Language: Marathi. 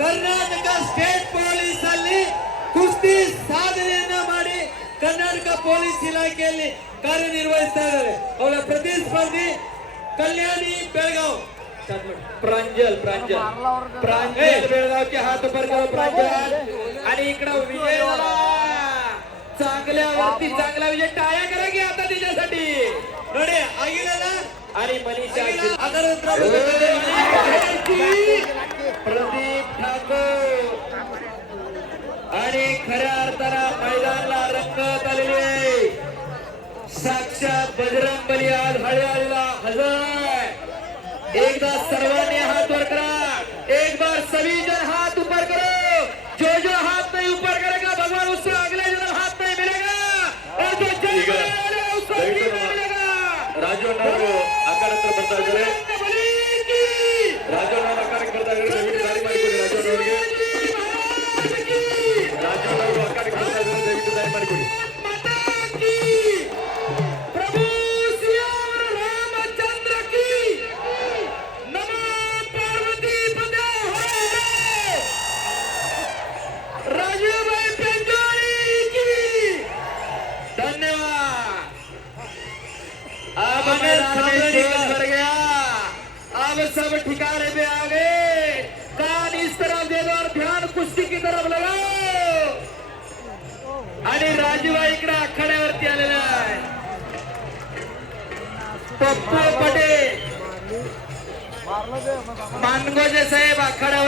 ಕರ್ನಾಟಕ ಸ್ಟೇಟ್ ಪೊಲೀಸ್ ಅಲ್ಲಿ ಕುಸ್ತಿ ಸಾಧನೆಯನ್ನ ಮಾಡಿ ಕರ್ನಾಟಕ ಪೊಲೀಸ್ ಇಲಾಖೆಯಲ್ಲಿ ಕಾರ್ಯನಿರ್ವಹಿಸ್ತಾ ಇದ್ದಾರೆ. ಅವರ ಪ್ರತಿಸ್ಪರ್ಧಿ कल्याणी बेळगाव प्रांजल प्रांजल प्रांजल बेळगावचे हात वर करा प्रांजल आणि इकडे विजय झाला. चांगल्यावरती चांगला विजय. टाळ्या करा की आता तिच्यासाठी. नोडे आगिला आणि मनीषा प्रदीप ठाकूर आणि खऱ्या अर्थाने मैदानाला रंगत आलेली आहे. साक्षात बजरंग बली आज हळहळीला हजर. एकदा सर्वांनी हाथ ऊपर करा. एक बार सभी जन हाथ ऊपर करो. जो हाथ नहीं ऊपर करेगा भगवान उससे अगले जन्म हाथ नहीं मिलेगा और जो जन्म उसको भी मिलेगा. राजू आकार ಬರ್ತಾ ಇದ್ದಾರೆ. ರಾಜು ಆಕಾರ ಬರ್ತಾ ಇದ್ದಾರೆ. ದಯವಿಟ್ಟು ದಾರಿ ಮಾಡಿಕೊಡಿ ರಾಜು ಅವರಿಗೆ. ರಾಜು ಅವರು ಆಕಾರ ಬರ್ತಾ ಇದ್ದಾರೆ. ದಯವಿಟ್ಟು ದಾರಿ ಮಾಡಿಕೊಡಿ. अब सब ठिकाने पे आ गए. कान इस तरफ दे दो और ध्यान कुस्ती की तरफ लगाओ. आणि राजूभाई इकडे आखाड्यावरती आलेला आहे. पप्पू पटेल मानगोजे साहेब आखाड्यावर